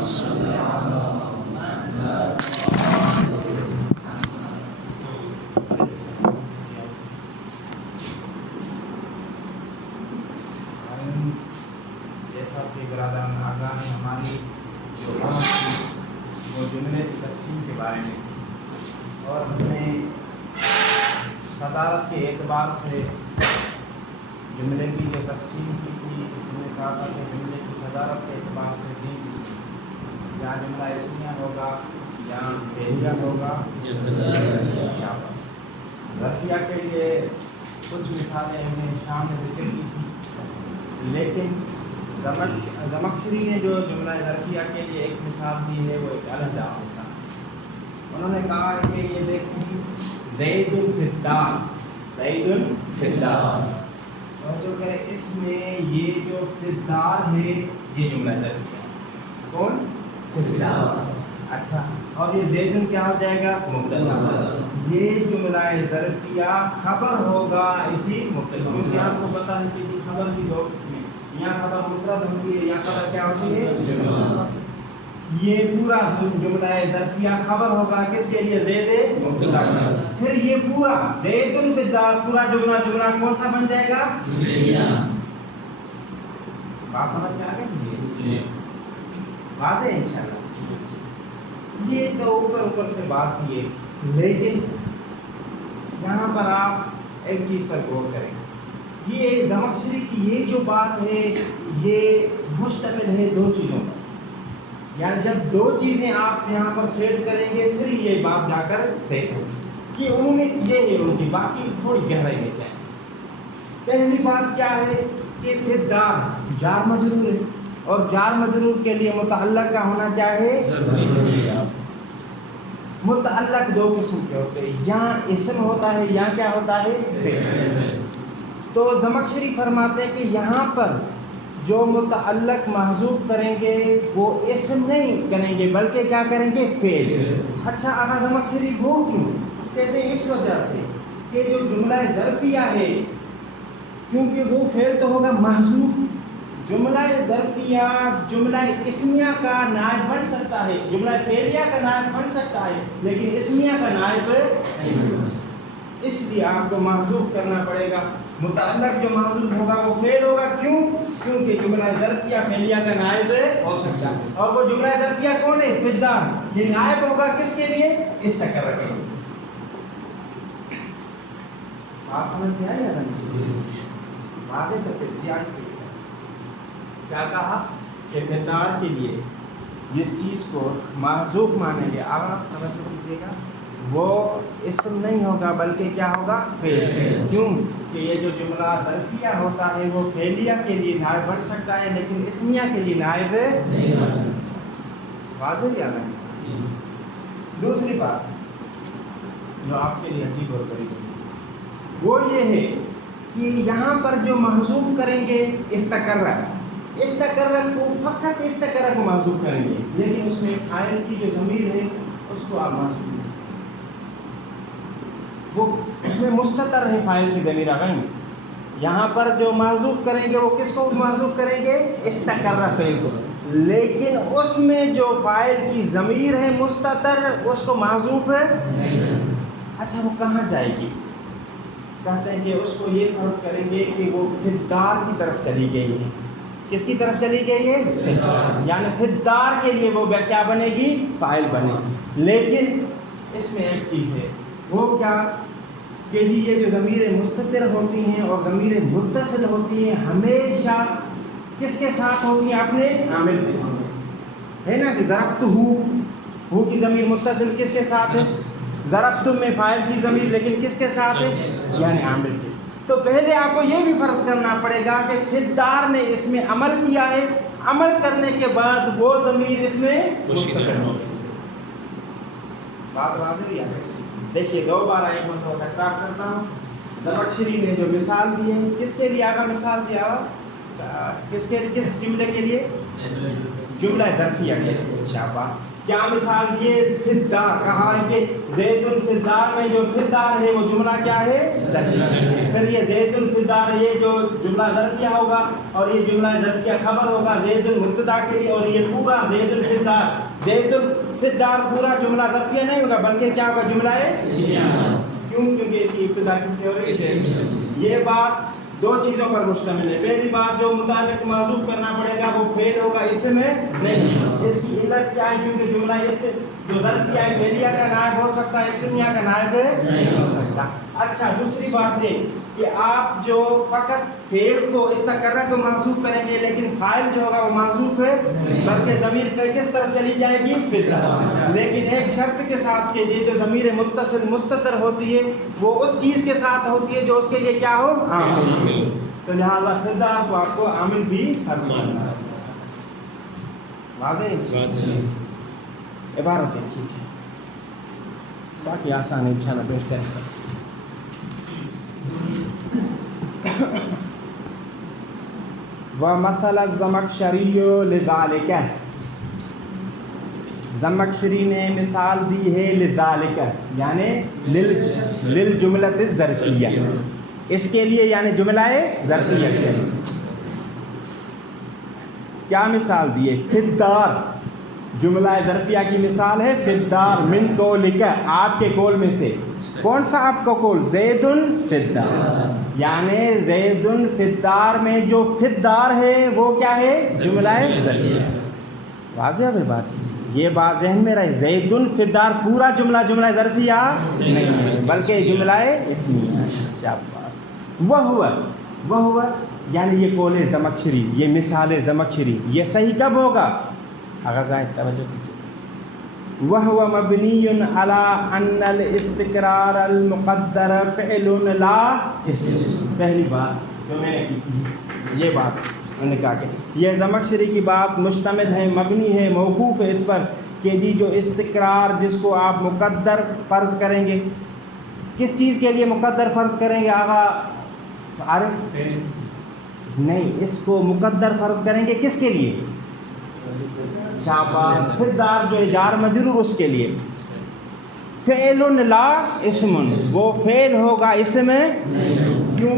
جیسا کہ برادران آگاہ نے ہماری جو بات تھی وہ جملے کی تقسیم کے بارے میں، اور ہم نے صدارت کے اعتبار سے جملے کی جو تقسیم کی تھی، ہم نے کہا تھا کہ جملے کی صدارت کے اعتبار سے 3 قسم، یا جملہ اسمیہ ہوگا، یا فعلیہ ہوگا، یا شاباش۔ ظرفیہ کے لیے کچھ مثالیں ہم نے شام میں ذکر کی تھی، لیکن زمخشری نے جو جملہ ظرفیہ کے لیے ایک مثال دی ہے وہ ایک علیحدہ مثال۔ انہوں نے کہا ہے کہ یہ دیکھیں، زید فی الدار، زید فی الدار، اور جو کہ اس میں یہ جو فی الدار ہے یہ جملہ ظرفیہ، کون؟ فی الدار۔ اچھا، اور یہ زیدن کیا ہو جائے گا؟ مبتدا۔ یہ جملہ ظرفیہ خبر ہوگا اسی مبتدا، کیونکہ آپ کو پتہ ہے کہ خبر کی 2 قسمیں، یا خبر مفرد ہوتی ہے یا خبر کیا ہوتی ہے؟ یہ پورا جملہ ظرفیہ خبر ہوگا کس کے لیے؟ زید مبتدا۔ پھر یہ پورا زید فی الدار پورا جملہ کون سا بن جائے گا؟ بات سمجھ میں آ گئی؟ واضح ہے انشاءاللہ۔ یہ تو اوپر سے بات کی ہے، لیکن یہاں پر آپ ایک چیز پر غور کریں، یہ زمخشری کی یہ جو بات ہے یہ مشتمل ہے 2 چیزوں پر، یعنی جب 2 چیزیں آپ یہاں پر سیٹ کریں گے پھر یہ بات جا کر سیٹ ہوگی۔ یہ عمومی یہ ہے ان کی، باقی تھوڑی گہرائی میں جائیں۔ پہلی بات کیا ہے کہ فی الدار جار مجرور ہے، اور جار مجرور کے لیے متعلق کا ہونا چاہے متعلق 2 قسم کے ہوتے ہیں، یا اسم ہوتا ہے یا کیا ہوتا ہے؟ فعل۔ تو زمخشری فرماتے ہیں کہ یہاں پر جو متعلق محذوف کریں گے وہ اسم نہیں کریں گے بلکہ کیا کریں گے؟ فعل۔ اچھا آقا زمخشری وہ کیوں؟ کہتے ہیں اس وجہ سے کہ جو جملہ ظرفیہ ہے، کیونکہ وہ فعل تو ہوگا محذوف، جملہ ظرفیہ جملہ اسمیہ کا نائب بن سکتا ہے، جملہ فعلیہ کا نائب بن سکتا ہے، لیکن اسمیہ کا نائب نہیں بن سکتا۔ اس لیے آپ کو محذوف کرنا پڑے گا۔ متعلق جو محذوف ہوگا وہ فعل ہوگا، کیوں؟ کیونکہ جملہ ظرفیہ فعلیہ کا نائب ہو سکتا ہے، اور وہ جملہ ظرفیہ کون ہے؟ فی الدار۔ یہ نائب ہوگا کس کے لیے؟ استقر کے لیے۔ بات سمجھ میں آئی ہے؟ واضح سے پیچھے سے کیا کہا کہ فی الدار کے لیے جس چیز کو محذوف مانیں گے، آپ توجہ کیجیے گا، وہ اسم نہیں ہوگا بلکہ کیا ہوگا؟ فعل۔ کیوں کہ یہ جو جملہ ظرفیہ ہوتا ہے وہ فعلیہ کے لیے نائب بن سکتا ہے لیکن اسمیہ کے لیے نائب نہیں بن سکتا۔ واضح کیا نہیں؟ دوسری بات جو آپ کے لیے عجیب اور غریب ہے وہ یہ ہے کہ یہاں پر جو محذوف کریں گے استقر کو، فقط استقر کو محذوف کریں گے، لیکن اس میں فاعل کی جو ضمیر ہے اس کو آپ محذوف نہیں، وہ اس میں مستتر ہے فاعل کی ضمیر۔ یہاں پر جو محذوف کریں گے وہ کس کو محذوف کریں گے؟ استقر فعل کو، لیکن اس میں جو فاعل کی ضمیر ہے مستتر اس کو محذوف ہے۔ اچھا وہ کہاں جائے گی؟ کہتے ہیں کہ اس کو یہ فرض کریں گے کہ وہ فی الدار کی طرف چلی گئی ہے۔ کس کی طرف چلی گئی ہے؟ فی الدار، یعنی فی الدار کے لیے وہ کیا بنے گی؟ فاعل بنے گی۔ لیکن اس میں ایک چیز ہے، وہ کیا کہ جی یہ جو ضمیر مستتر ہوتی ہیں اور ضمیر متصل ہوتی ہیں ہمیشہ کس کے ساتھ ہوتی ہیں؟ اپنے عامل کے ساتھ، ہے نا کہ ضربتہ کی ضمیر متصل کس کے ساتھ ہے؟ ضربتم میں فاعل کی ضمیر لیکن کس کے ساتھ ہے؟ یعنی عامل کے ساتھ۔ تو پہلے آپ کو یہ بھی فرض کرنا پڑے گا کہ فی الدار نے اس میں عمل کیا ہے، عمل کرنے کے بعد وہ ضمیر اس میں مستتر ہو۔ بات واضح ہے؟ دیکھیے 2 بار ایک مرتبہ تکرار کرتا ہوں۔ زمخشری نے جو مثال دی ہے کس کے لیے آگا مثال دیا ہوا؟ کس جملے کے لیے؟ جملہ ظرفیہ کے لیے۔ شاباش۔ کیا مثال دیے؟ فدار، کہا ہے کہ زید الفدار میں جو فدار ہے وہ جملہ کیا ہے؟ ظرفیہ۔ پھر یہ زید الفدار یہ جو جملہ ظرفیہ ہوگا اور یہ جملہ ظرفیہ خبر ہوگا زید المبتدا کے لیے، اور یہ پورا زید الفدار، زید الفدار پورا جملہ ظرفیہ نہیں ہوگا بلکہ کیا ہوگا؟ جملہ ہے کیوں؟ کیونکہ اس کی ابتدا کس سے ہو رہی ہے؟ یہ بات دو چیزوں پر مشتمل ہے۔ پہلی بات جو متعلق معذوف کرنا پڑے گا وہ فعل ہوگا، اس میں نہیں۔ اس کی علت کیا ہے؟ کیونکہ جملہ اس سے جو ظرفیہ ہے فعلیہ کا نائب ہو سکتا ہے، اسمیہ کا نائب نہیں ہو سکتا۔ اچھا دوسری بات ہے کہ آپ جو فقط فعل کو استقرہ کو محذوف کریں گے لیکن فاعل جو ہوگا وہ محذوف ہے بلکہ ضمیر کس طرف چلی جائے گی؟ فی طرف۔ لیکن ایک شرط کے ساتھ کہ یہ جو ضمیر متصل مستتر ہوتی ہے وہ اس چیز کے ساتھ ہوتی ہے جو اس کے لیے کیا ہو؟ عامل۔ تو لہذا فدار کو آپ کو عامل بھی کرنا ہے۔ واضح؟ عبارت دیکھیے، باقی آسان ہے انشاءاللہ پیش کریں گے۔ وَمَثَلَ الزَّمَخْشَرِيُّ لِذَلِكَ، زمخشری نے مثال دی ہے لِذَلِكَ یعنی للجملۃ الظرفیہ، اس کے لیے یعنی جملہ ظرفیہ کے لیے کیا مثال دی ہے؟ فدار، جملہ ظرفیہ کی مثال ہے فدار، من قولک، آپ کے قول میں سے۔ کون سا آپ کا قول؟ زید فدار، یعنی زید فدار میں جو فدار ہے وہ کیا ہے؟ جملہ ظرفیہ۔ واضح ہے بات؟ یہ بات ذہن میں رہے، زید فدار پورا جملہ ظرفیہ نہیں ہے بلکہ جملہ اسمیہ۔ کیا بات؟ وہ یعنی یہ قول زمخشری، یہ مثال زمخشری، یہ صحیح کب ہوگا؟ اگر توجہ کیجیے، وَهُوَ مَبْنِيٌّ عَلَىٰ أَنَّ الْإِسْتِقْرَارَ الْمُقَدَّرَ فِعْلٌ لَا اسم۔ پہلی بات جو میں نے کی تھی یہ بات انہوں نے کہا کہ یہ زمخشری کی بات مشتمل ہے، مبنی ہے، موقوف ہے اس پر کہ جی جو استقرار جس کو آپ مقدر فرض کریں گے، کس چیز کے لیے مقدر فرض کریں گے آغا عارف؟ نہیں، اس کو مقدر فرض کریں گے کس کے لیے؟ شاباش، فدار جو جار مجرور اس کے لیے۔ فعل لا اسم، وہ فعل ہوگا اسم کیوں؟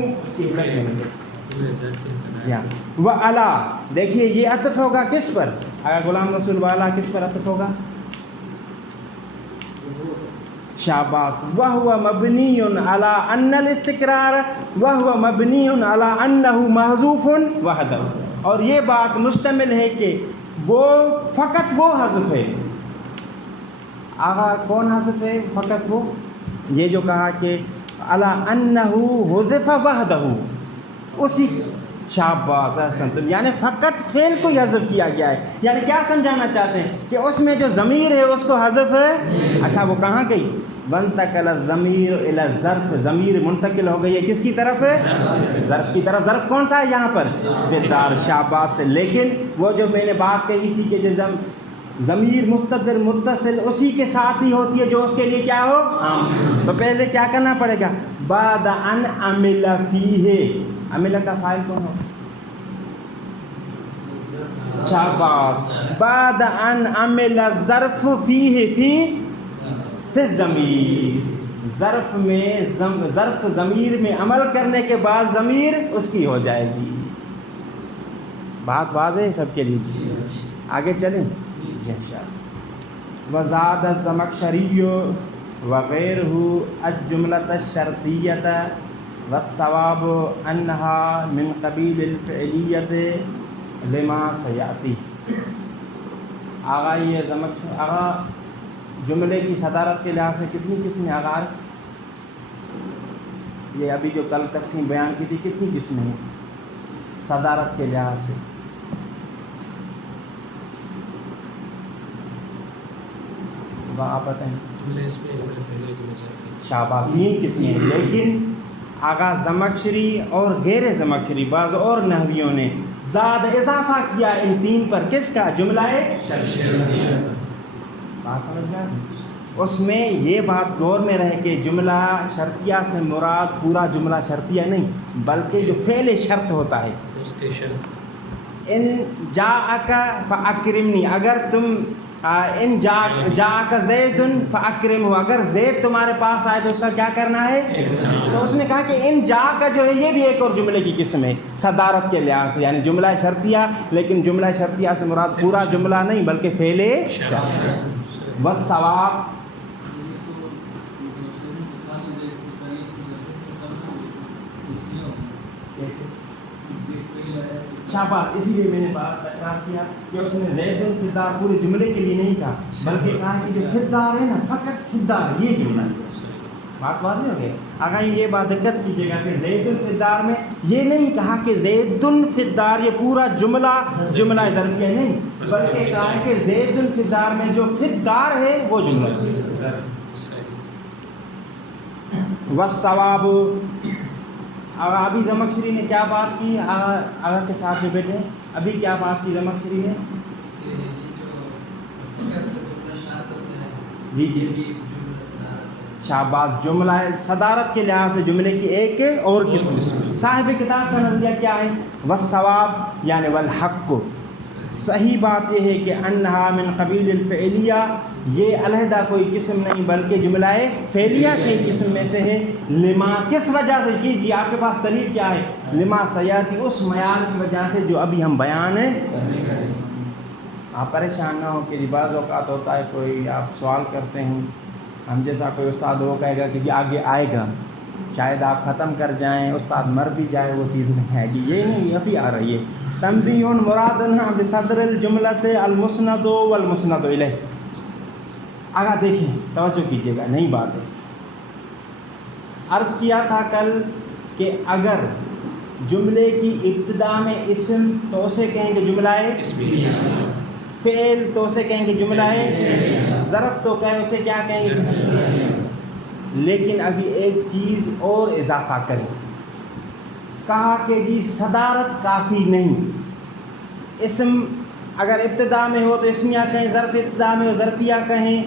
جی ہاں۔ وعلا، دیکھیے یہ عطف ہوگا کس پر؟ اگر غلام رسول والا کس پر عطف ہوگا؟ شاباش، وَهُوَ مَبْنِيٌّ عَلَىٰ أَنَّ الْإِسْتِقْرَارَ وَهُوَ مَبْنِيٌّ عَلَىٰ أَنَّهُ مَحْذُوفٌ وَحْدَهُ، اور یہ بات مشتمل ہے کہ وہ فقط وہ حذف ہے۔ آغا کون حذف ہے؟ فقط وہ، یہ جو کہا کہ عَلَىٰ أَنَّهُ حُذِفَ وَحْدَهُ، اسی شاباش احسنتم، یعنی فقط فعل کو حذف کیا گیا ہے۔ یعنی کیا سمجھانا چاہتے ہیں کہ اس میں جو ضمیر ہے اس کو حذف ہے۔ اچھا وہ کہاں گئی؟ وانتقل الضمیر الی الظرف، ضمیر منتقل ہو گئی ہے کس کی طرف ہے؟ ظرف کی طرف۔ ظرف کون سا ہے یہاں پر؟ فدار، شاباش سے۔ لیکن وہ جو میں نے بات کہی تھی کہ جو ضمیر مستتر متصل اسی کے ساتھ ہی ہوتی ہے جو اس کے لیے کیا ہو؟ تو پہلے کیا کرنا پڑے گا؟ بعد ان عمل فیہ، عمل کا فاعل کون ہو؟ شاباش، بعد ان عمل الظرف فیہ فی الضمیر، ظرف میں ظرف ضمیر میں عمل کرنے کے بعد ضمیر اس کی ہو جائے گی۔ بات واضح ہے سب کے لیے؟ آگے چلیں جی انشاءاللہ۔ وزاد الزمخشری وغیرہ الجملۃ الشرطیۃ والصواب انہا من قبیل الفعلیۃ لما سیاتی۔ آغا یہ زمخشری، آغا جملے کی صدارت کے لحاظ سے کتنی قسمیں آغا؟ یہ ابھی جو کل تقسیم بیان کی تھی کتنی قسمیں ہیں صدارت کے لحاظ سے؟ آپ بتائیں۔ شاباش، 3 قسمیں، لیکن آغا زمخشری اور غیر زمخشری بعض اور نحویوں نے زاد اضافہ کیا ان 3 پر، کس کا؟ جملہ شرطیہ۔ بات سمجھ گیا؟ اس میں یہ بات غور میں رہے کہ جملہ شرطیہ سے مراد پورا جملہ شرطیہ نہیں بلکہ جو فعل شرط ہوتا ہے، ان جاءک فاکرمنی، اگر تم ان جاءک زید فاکرمہ، اگر زید تمہارے پاس آئے تو اس کا کیا کرنا ہے؟ تو اس نے کہا کہ ان جاءک جو ہے یہ بھی ایک اور جملے کی قسم ہے صدارت کے لحاظ سے، یعنی جملہ شرطیہ، لیکن جملہ شرطیہ سے مراد پورا جملہ نہیں بلکہ فعل شرط۔ والثواب شاباش، اسی لیے میں نے بات تکرار کیا کہ اس نے زید الفدار پورے جملے کے لیے نہیں کہا بلکہ کہا کہ جو فدار ہے نا، فقط فدار، یہ جملہ ہے۔ بات واضح ہو گئی؟ اگر یہ بات دقت کیجیے گا کہ زید الفدار میں یہ نہیں کہا کہ زید الفدار یہ پورا جملہ ظرفیہ نہیں، بلکہ کہا ہے کہ زید الفدار میں جو فدار ہے وہ جملہ۔ والثواب، اب ابھی زمخشری نے کیا بات کی؟ آگا کے ساتھ جو بیٹھے ابھی کیا بات کی زمخشری نے؟ جی شاباش، جملہ صدارت کے لحاظ سے جملے کی ایک اور قسم۔ صاحب کتاب کا نظریہ کیا ہے؟ والثواب یعنی والحق، صحیح بات یہ ہے کہ انہا من قبیل الفعلیہ، یہ علیحدہ کوئی قسم نہیں بلکہ جملہ فعلیہ کی قسم میں سے ہے۔ لما، کس وجہ سے؟ جی آپ کے پاس دلیل کیا ہے؟ لما سیاتی، اس معیار کی وجہ سے جو ابھی ہم بیان ہیں۔ آپ پریشان نہ ہو کہ بعض اوقات ہوتا ہے کوئی آپ سوال کرتے ہیں، ہم جیسا کوئی استاد وہ کہے گا کہ جی آگے آئے گا، شاید آپ ختم کر جائیں، استاد مر بھی جائے، وہ چیز نہیں آئے گی، یہ نہیں ابھی آ رہی ہے۔ تنبیہ مراد بصدر الجملۃ المسند والمسند الیہ۔ آگا دیکھیں، توجہ کیجیے گا، نئی بات ہے۔ عرض کیا تھا کل کہ اگر جملے کی ابتدا میں اسم تو اسے کہیں گے جملہ فعل تو اسے کہیں گے جملہ ظرف تو کہیں اسے کیا کہیں گے؟ لیکن ابھی ایک چیز اور اضافہ کریں، کہا کہ جی صدارت کافی نہیں، اسم اگر ابتدا میں ہو تو اسمیہ کہیں، ظرف ابتدا میں ہو ظرفیہ کہیں،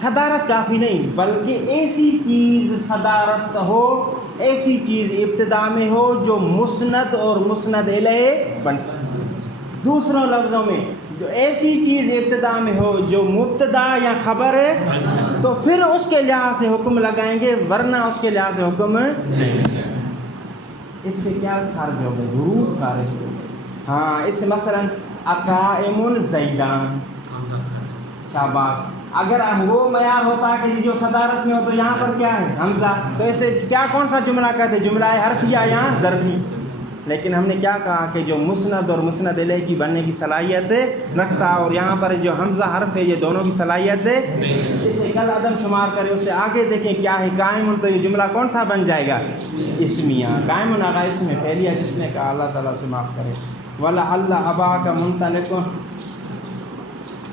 صدارت کافی نہیں بلکہ ایسی چیز صدارت ہو، ایسی چیز ابتدا میں ہو جو مسند اور مسند الیہ بن سکے۔ دوسروں لفظوں میں جو ایسی چیز ابتدا میں ہو جو مبتدا یا خبر ہے تو پھر اس کے لحاظ سے حکم لگائیں گے، ورنہ اس کے لحاظ سے حکم نہیں۔ اس سے کیا خارج ہو گئے؟ حروف خارج ہو گئے۔ ہاں، اس سے مثلا اقائم زیدان، شاباش، اگر وہ معیار ہوتا ہے کہ جو صدارت میں ہو تو یہاں پر کیا ہے؟ حمزہ، تو اسے کیا کون سا جملہ کہتے ہیں؟ جملہ حرفیہ یا ظرفی؟ لیکن ہم نے کیا کہا کہ جو مسند اور مسند الیہ کی بننے کی صلاحیت رکھتا، اور یہاں پر جو حمزہ حرف ہے یہ دونوں کی صلاحیت ہے، اسے کل عدم شمار کرے، اسے آگے دیکھیں کیا ہے؟ قائم، تو یہ جملہ کون سا بن جائے گا؟ اسمیہ۔ قائم آگا اسم فعلیہ، جس نے کہا اللہ تعالیٰ سے معاف کرے۔ وَلَعَلَّ أَبَاكَ مُنْطَلِقٌ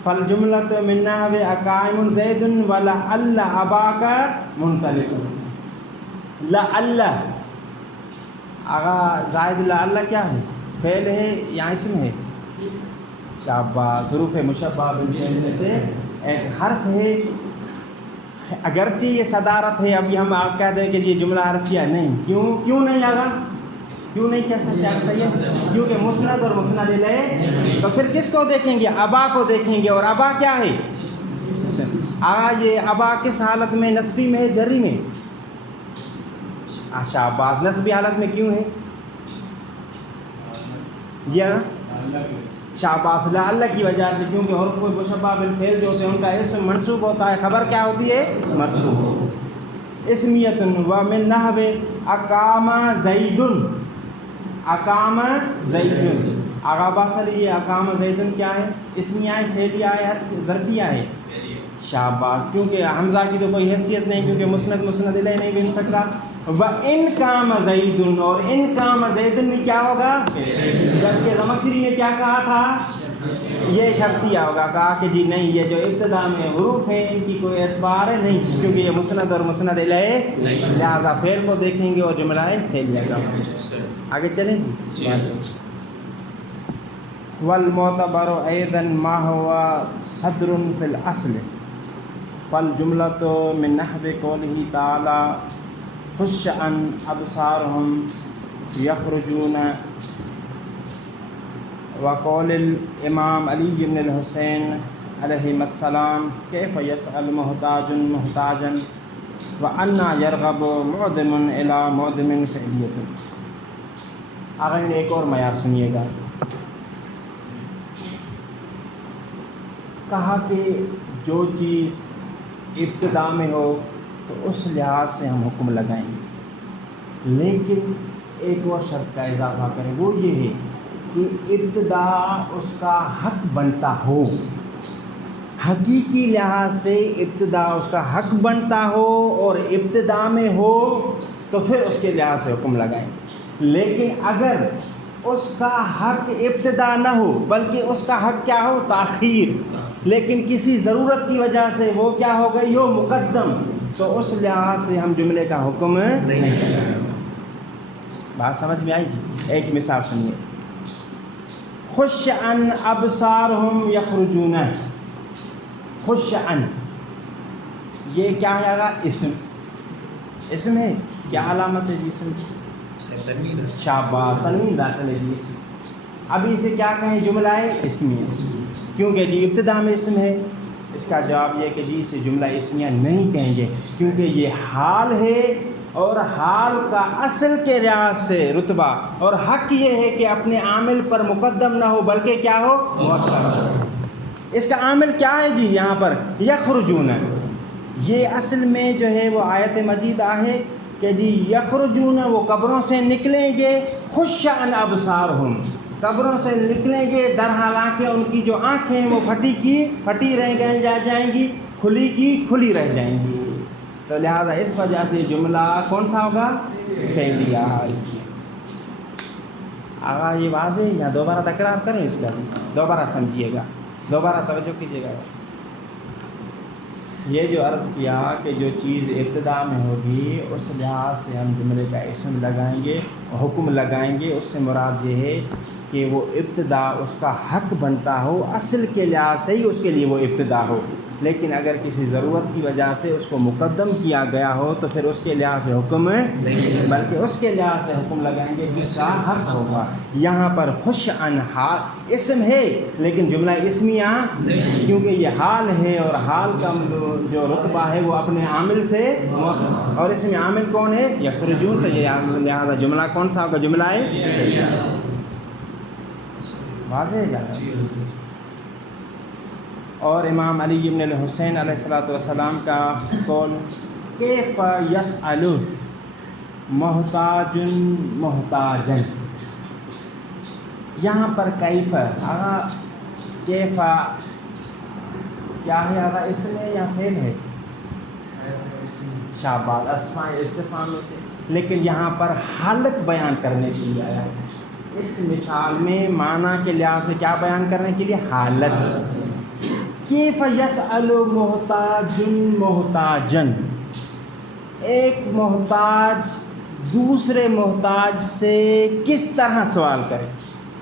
فَالْجُمْلَةُ مِنْ نَحْوِ أَقَائِمٌ زَيْدٌ وَلَعَلَّ أَبَاكَ مُنْطَلِقٌ۔ لَعَلَّ آغا زائد لعلہ کیا ہے؟ فعل ہے یا اسم ہے؟ شاباش، حروف مشبہ بالفعل میں سے ایک حرف ہے، اگرچہ یہ صدارت ہے۔ ابھی ہم آپ کہہ دیں کہ یہ جملہ حرفیہ نہیں، کیوں نہیں آگا؟ کیوں نہیں کہہ سکتے آپ؟ صحیح، کیونکہ مسند اور مسند الیہ۔ تو پھر کس کو دیکھیں گے؟ ابا کو دیکھیں گے، اور ابا کیا ہے؟ یہ ابا کس حالت میں؟ نسبی میں ہے، جری میں؟ شاباش، نسبی حالت میں کیوں ہے؟ یا شاباش، لعل کی وجہ سے، کیونکہ حروف مشبہ بالفعل جو ہوتے ہیں ان کا اسم منصوب ہوتا ہے، خبر کیا ہوتی ہے؟ مرفوع۔ اسمیۃ ومن نحو اقام زید، اقام زید، آغا باصل، یہ اقام زید کیا ہے؟ اسمیہ ہے، فعلیہ ہے، ظرفیہ ہے؟ شاباش، کیونکہ حمزہ کی تو کوئی حیثیت نہیں، کیونکہ مسند مسند الیہ نہیں بن سکتا۔ وَإِن قَامَ زَيْدٌ، اور ان قام زیدن میں کیا ہوگا؟ جبکہ زمخشری نے کیا کہا تھا؟ یہ شرطیہ ہوگا۔ کہا کہ جی نہیں، یہ جو ابتدا میں حروف ہیں ان کی کوئی اعتبار نہیں، کیونکہ یہ مسند اور مسند الیہ، لہذا فعل کو دیکھیں گے اور جملہ فعلیہ کا۔ آگے چلیں جی۔ والمعتبر ايضا ما هو صدر في الاصل فالجملة من نحو قوله تعالى خش عن ابصارهم يخرجون وقول الامام علی بن الحسین علیہ السلام کیف یسأل محتاج محتاجا وأنا یرغب معدم الی معدم فعلیۃ۔ آگے ایک اور معیار سنیے گا، کہا کہ جو چیز ابتدا میں ہو تو اس لحاظ سے ہم حکم لگائیں گے، لیکن ایک اور شرط کا اضافہ کریں، وہ یہ ہے کہ ابتدا اس کا حق بنتا ہو، حقیقی لحاظ سے ابتدا اس کا حق بنتا ہو اور ابتدا میں ہو تو پھر اس کے لحاظ سے حکم لگائیں گے۔ لیکن اگر اس کا حق ابتدا نہ ہو بلکہ اس کا حق کیا ہو، تاخیر، لیکن کسی ضرورت کی وجہ سے وہ کیا ہو گئی ہو، مقدم، تو اس لحاظ سے ہم جملے کا حکم نہیں کریں۔ بات سمجھ میں آئی جی؟ ایک مثال سنیے، خش عن ابصارہم یخرجون، خش عن، یہ کیا ہے گا، اسم ہے، کیا علامت ہے جی اسم کی؟ شاباش، تنوین داخل ہے جی اسم۔ ابھی اسے کیا کہیں، جملہ ہے اسمیہ، کیونکہ جی ابتدا میں اسم ہے۔ اس کا جواب یہ کہ جی اسے جملہ اسمیہ نہیں کہیں گے، کیونکہ یہ حال ہے اور حال کا اصل کے لحاظ سے رتبہ اور حق یہ ہے کہ اپنے عامل پر مقدم نہ ہو بلکہ کیا ہو، مؤخر ہو۔ اس کا عامل کیا ہے جی یہاں پر، یخرجون، یہ اصل میں جو ہے وہ آیت مجیدہ ہے کہ جی یخرجون، وہ قبروں سے نکلیں گے، خش عن ابصارہم، قبروں سے نکلیں گے در حالانکہ ان کی جو آنکھیں ہیں وہ پھٹی رہ جائیں گی، کھلی کی کھلی رہ جائیں گی، تو لہذا اس وجہ سے جملہ کون سا ہوگا، فعلیہ۔ اس کی آغا یہ واضح ہے یا دوبارہ تکرار کریں، اس کا دوبارہ سمجھیے گا، دوبارہ توجہ کیجیے گا۔ یہ جو عرض کیا کہ جو چیز ابتدا میں ہوگی اس لحاظ سے ہم جملے کا اسم لگائیں گے، حکم لگائیں گے، اس سے مراد یہ ہے کہ وہ ابتدا اس کا حق بنتا ہو، اصل کے لحاظ سے ہی اس کے لیے وہ ابتدا ہو، لیکن اگر کسی ضرورت کی وجہ سے اس کو مقدم کیا گیا ہو تو پھر اس کے لحاظ سے حکم نہیں، بلکہ اس کے لحاظ سے حکم لگائیں گے جس کا حق ہوگا۔ یہاں پر خش عن حال اسم ہے لیکن جملہ اسمیہ نہیں، کیونکہ یہ حال ہے اور حال کا جو رتبہ ہے وہ اپنے عامل سے موصول، اور اس میں عامل کون ہے، یخرجون، تو یہ لہٰذا جملہ کون سا ہوگا، جملہ ہے واضح ہے جانا۔ اور امام علی بن الحسین علیہ السلام کا قول، کیف یسأل محتاج محتاجا، یہاں پر کیف، کیف کیا ہے، اسم ہے یا فعل ہے، شاباش، اسماء استفہام میں سے، لیکن یہاں پر حالت بیان کرنے کے لیے آیا ہے۔ اس مثال میں معنی کے لحاظ سے کیا بیان کرنے کے لیے، حالت۔ کیف یسأل محتاج محتاجا، ایک محتاج دوسرے محتاج سے کس طرح سوال کرے،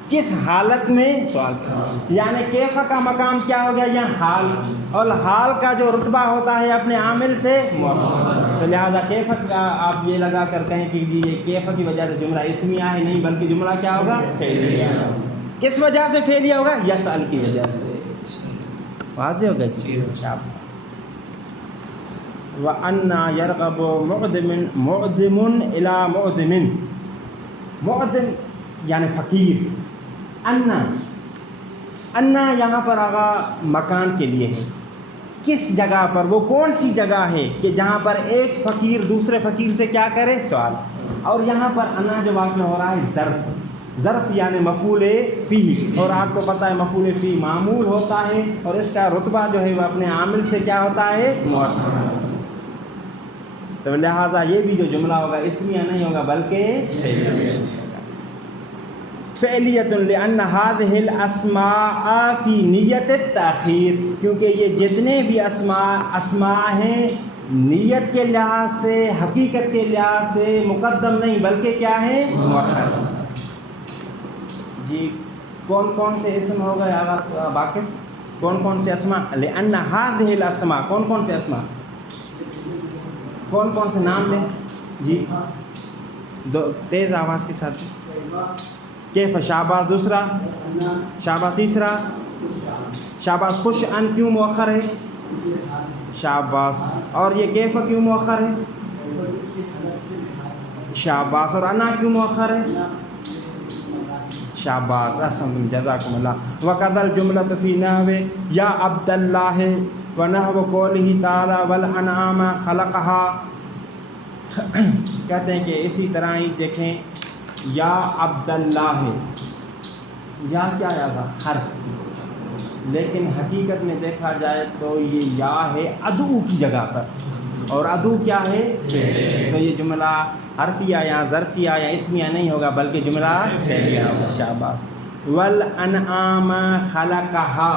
کس حالت میں سوال کرے، یعنی کیف کا مقام کیا ہو گیا یہاں حال، اور حال کا جو رتبہ ہوتا ہے اپنے عامل سے موصول، تو لہٰذا کیف کا آپ یہ لگا کر کہیں کہ جی یہ کیف کی وجہ سے جملہ اسمیہ ہے، نہیں بلکہ جملہ کیا ہوگا، فعلیہ۔ کس وجہ سے فعلیہ ہوگا، یسأل کی وجہ سے، واضح ہو گیا جی۔ وَأَنَّا يَرْغَبُ مُعْدِمٌ إِلَى مُعْدِمٍ، معدم یعنی فقیر، انا یہاں پر آغا مکان کے لیے ہے، کس جگہ پر، وہ کون سی جگہ ہے کہ جہاں پر ایک فقیر دوسرے فقیر سے کیا کرے، سوال، اور یہاں پر انا جو واقع ہو رہا ہے ظرف یعنی مفعول فیہ، اور آپ کو پتہ ہے مفعول فیہ معمول ہوتا ہے اور اس کا رتبہ جو ہے وہ اپنے عامل سے کیا ہوتا ہے، مؤخر، تو لہٰذا یہ بھی جو جملہ ہوگا اسمیہ نہیں ہوگا بلکہ فعلیۃ، لأن هذه الاسماء فی نیت التاخیر، کیونکہ یہ جتنے بھی اسماء ہیں نیت کے لحاظ سے، حقیقت کے لحاظ سے مقدم نہیں بلکہ کیا ہے، مؤخر۔ جی کون کون سے اسم ہو گئے باقی، کون سے اسماء، لأن هذه الاسماء، کون سے اسماء، کون سے نام لیں جی، تیز آواز کے ساتھ، کیف شاباش دوسرا، شاباش تیسرا، شاباش خوش ان کیوں مؤخر ہے؟ شاباش. اور یہ کیف کیوں مؤخر ہے؟ شاباش. اور انا کیوں مؤخر ہے؟ شاباش. احسنتم جزاکم اللہ. وقد الجملۃ فی نحو یا عبد اللہ ونحو قولہ تعالی والانعام خلقها. کہتے ہیں کہ اسی طرح ہی دیکھیں یا عبد اللہ ہے، یا کیا آیا تھا؟ حرف، لیکن حقیقت میں دیکھا جائے تو یہ یا ہے ادعو کی جگہ پر، اور ادعو کیا ہے؟ تو یہ جملہ حرفیہ یا ظرفیہ یا اسمیہ نہیں ہوگا بلکہ جملہ فعلیہ ہوگا. شاباش. والانعام خلقها،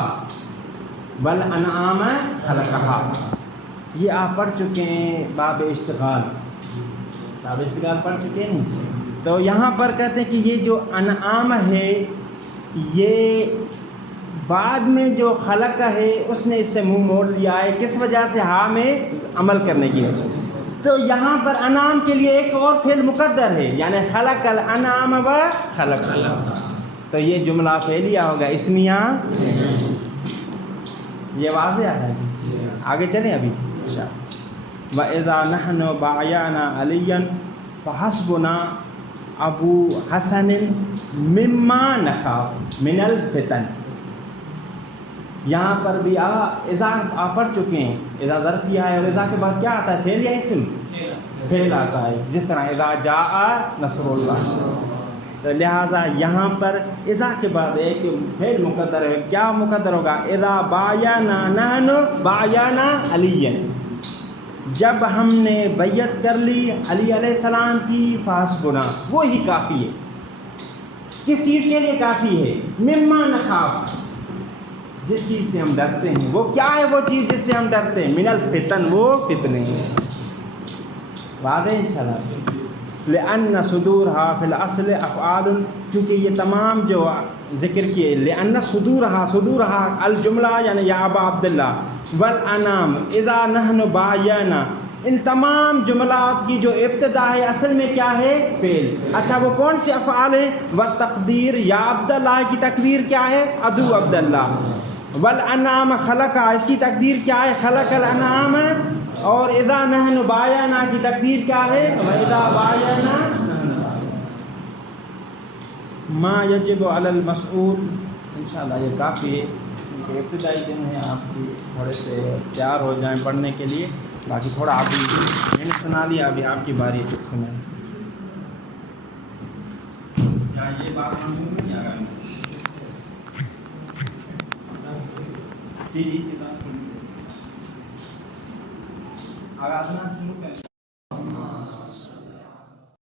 والانعام خلقها. یہ آپ پڑھ چکے ہیں باب اشتغال، باب اشتغال پڑھ چکے ہیں. تو یہاں پر کہتے ہیں کہ یہ جو انعام ہے یہ بعد میں جو خلق ہے اس نے اس سے منہ موڑ لیا ہے. کس وجہ سے؟ ہاں میں عمل کرنے کی. تو یہاں پر انعام کے لیے ایک اور فعل مقدر ہے، یعنی خلق الانعام و خلق. تو یہ جملہ فعلیہ ہوگا، اسمیہ. یہ واضح ہے. آگے چلیں ابھی. وَإِذَا نَحْنُ بَعْيَانَا عَلِيًّا فَحَسْبُنَا ابو حسن مما نخاف من الفتن. یہاں پر بھی اذا آپ پڑھ چکے ہیں. اذا ظرفیہ ہے اور اذا کے بعد کیا آتا ہے؟ فعل یا اسم؟ فعل آتا ہے. جس طرح اذا جاء نصر اللہ. تو لہٰذا یہاں پر اذا کے بعد ایک فعل مقدر ہے. کیا مقدر ہوگا؟ اذا بایانا نحن بایانا علی، جب ہم نے بیعت کر لی علی علیہ السلام کی، فحسبنا، وہی کافی ہے. کس چیز کے لیے کافی ہے؟ مما نخاف، جس چیز سے ہم ڈرتے ہیں. وہ کیا ہے وہ چیز جس سے ہم ڈرتے ہیں؟ من الفتن، وہ فتنے. واضح انشاءاللہ. لأن صدورها فی الاصل افعال، چونکہ یہ تمام جو ذکر کیے، لأن صدورها الجملہ یعنی یا ابا عبداللہ والانام اذا نحن بایانا، ان تمام جملات کی جو ابتدا ہے اصل میں کیا ہے؟ فعل. اچھا وہ کون سے افعال ہیں؟ والتقدیر یا عبداللہ کی تقدیر کیا ہے؟ ادعو عبداللہ. والانعام خلقا، اس کی تقدیر کیا ہے؟ خلق الانعام. اور اذا نحن بایانا کی تقدیر کیا ہے؟ واذا بایانا ما یجب علی المسعود. انشاءاللہ یہ کافی ہے. ابتدائی دن ہے آپ کی، تھوڑے سے تیار ہو جائیں پڑھنے کے لیے. باقی تھوڑا آپ میں نے سنا لیا، ابھی آپ کی باری ہے، کچھ سنیں. کیا یہ بات مفہوم نہیں آ رہا ہے؟ جی کتاب آغاز شروع کریں.